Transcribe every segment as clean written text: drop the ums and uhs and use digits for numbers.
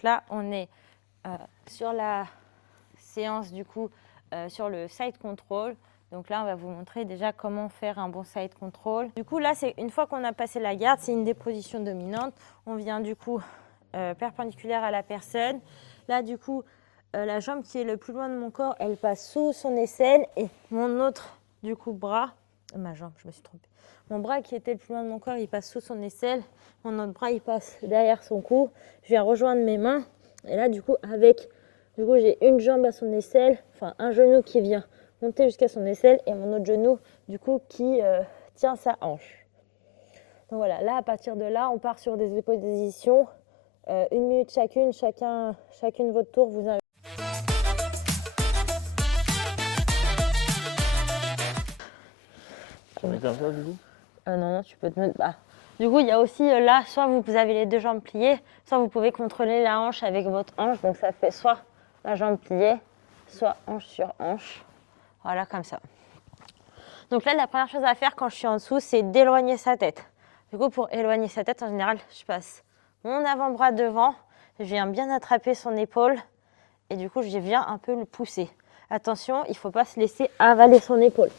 Donc là, on est sur la séance du coup sur le side control. Donc là, on va vous montrer déjà comment faire un bon side control. Du coup, là, c'est une fois qu'on a passé la garde, c'est une des positions dominantes. On vient du coup perpendiculaire à la personne. Là, du coup, la jambe qui est le plus loin de mon corps, elle passe sous son aisselle et mon autre du coup bras, ma jambe, je me suis trompée. Mon bras qui était le plus loin de mon corps, il passe sous son aisselle. Mon autre bras, il passe derrière son cou. Je viens rejoindre mes mains. Et là, du coup, j'ai une jambe à son aisselle, enfin un genou qui vient monter jusqu'à son aisselle et mon autre genou, du coup, qui tient sa hanche. Donc voilà, là, à partir de là, on part sur des positions. 1 minute chacune votre tour. Vous invite. Ça va comme ça, du coup? Non, tu peux te mettre. Bah. Du coup, il y a aussi là, soit vous avez les deux jambes pliées, soit vous pouvez contrôler la hanche avec votre hanche. Donc ça fait soit la jambe pliée, soit hanche sur hanche. Voilà, comme ça. Donc là, la première chose à faire quand je suis en dessous, c'est d'éloigner sa tête. Du coup, pour éloigner sa tête, en général, je passe mon avant-bras devant, je viens bien attraper son épaule et du coup, je viens un peu le pousser. Attention, il ne faut pas se laisser avaler son épaule.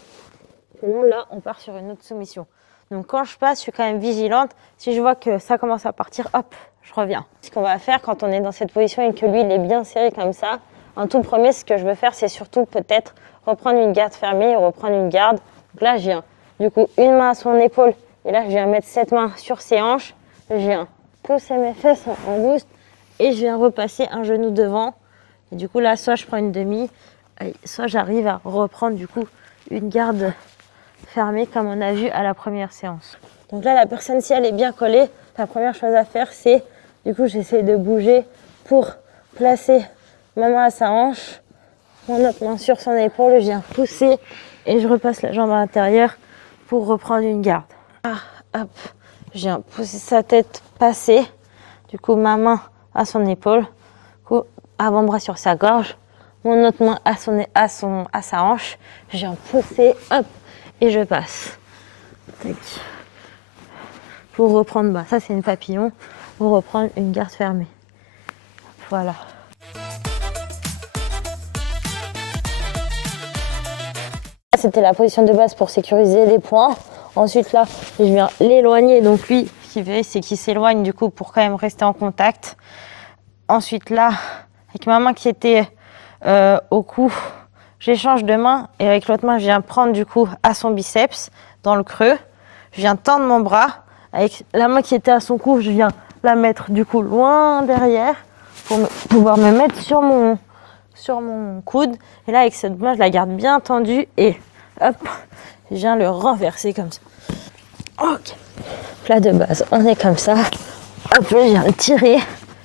Sinon, là, on part sur une autre soumission. Donc quand je passe, je suis quand même vigilante. Si je vois que ça commence à partir, hop, je reviens. Ce qu'on va faire quand on est dans cette position et que lui, il est bien serré comme ça, en tout premier, ce que je veux faire, c'est surtout peut-être reprendre une garde fermée, reprendre une garde. Donc là, je viens, du coup, une main à son épaule. Et là, je viens mettre cette main sur ses hanches. Je viens pousser mes fesses en boost. Et je viens repasser un genou devant. Et du coup, là, soit je prends une demi, soit j'arrive à reprendre, du coup, une garde fermée comme on a vu à la première séance. Donc là, la personne, si elle est bien collée, la première chose à faire, c'est, du coup, j'essaie de bouger pour placer ma main à sa hanche, mon autre main sur son épaule, je viens pousser et je repasse la jambe à l'intérieur pour reprendre une garde. Ah, hop, je viens pousser sa tête, passer, du coup, ma main à son épaule, du coup, avant-bras sur sa gorge, mon autre main à sa hanche, je viens pousser, hop, et je passe. Tac. Pour reprendre, ça c'est une papillon, pour reprendre une garde fermée. Voilà. C'était la position de base pour sécuriser les points. Ensuite là, je viens l'éloigner. Donc lui, ce qu'il fait, c'est qu'il s'éloigne du coup pour quand même rester en contact. Ensuite là, avec ma main qui était au cou, j'échange de main et avec l'autre main, je viens prendre du coup à son biceps dans le creux. Je viens tendre mon bras. Avec la main qui était à son cou, je viens la mettre du coup loin derrière pour pouvoir me mettre sur mon coude. Et là, avec cette main, je la garde bien tendue et hop, je viens le renverser comme ça. Ok. Là de base, on est comme ça. Hop, je viens le tirer.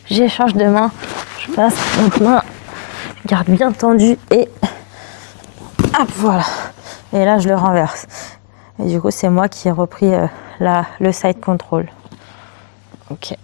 J'échange de main. Je passe l'autre main. Je garde bien tendue et hop, voilà. Et là, je le renverse. Et du coup, c'est moi qui ai repris le side control. Ok.